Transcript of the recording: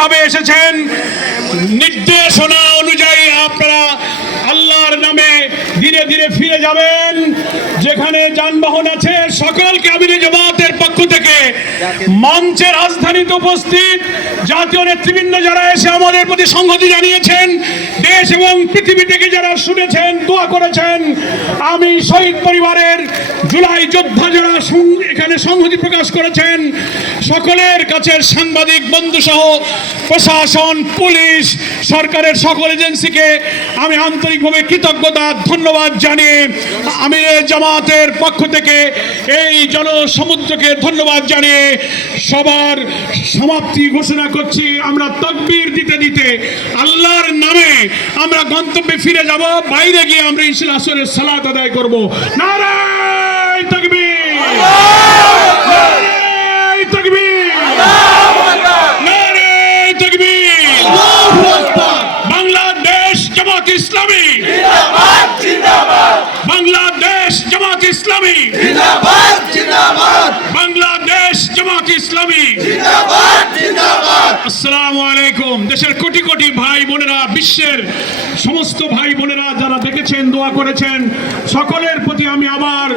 ভাবে এসেছেন। নির্দেশনা অনুযায়ী আপনারা আল্লাহর নামে ধীরে ধীরে ফিরে যাবেন। যেখানে যানবাহন আছে সকলকে আমির জামাতের পক্ষ থেকে মঞ্চের রাজধানীতে উপস্থিত জাতীয় নেতৃবৃন্দ যারা এসে আমাদের প্রতি সংহতি জানিয়েছেন দেশ এবং পৃথিবী থেকে যারা শুনেছেন, দোয়া করেছেন, আমি শহীদ পরিবারের জুলাই যোদ্ধা যারা এখানে সংহতি প্রকাশ করেছেন, সকলের কাছে সাংবাদিক বন্ধু সহ প্রশাসন, পুলিশ, সরকারের সকল এজেন্সিকে আমি আন্তরিকভাবে কৃতজ্ঞতা, ধন্যবাদ জানিয়ে আমিরের জামাতের পক্ষ থেকে এই জনসমুদ্রকে ধন্যবাদ জানিয়ে সবার সমাপ্তি ঘোষণা করছি। আমরা তকবির দিতে দিতে আল্লাহর আমরা গন্তব্যে ফিরে যাব, বাইরে গিয়ে আমরা ইসলাম আসরের সালাত আদায় করব। নারায় তকবীর। বাংলাদেশ জামাত ইসলামী। বাংলাদেশ জামাত ইসলামী। বাংলাদেশ ইসলামী। আসসালামু আলাইকুম। দেশের কোটি কোটি ভাই বোনেরা, বিশ্বের সমস্ত ভাই বোনেরা যারা দেখেছেন, দোয়া করেছেন, সকলের প্রতি আমি আবার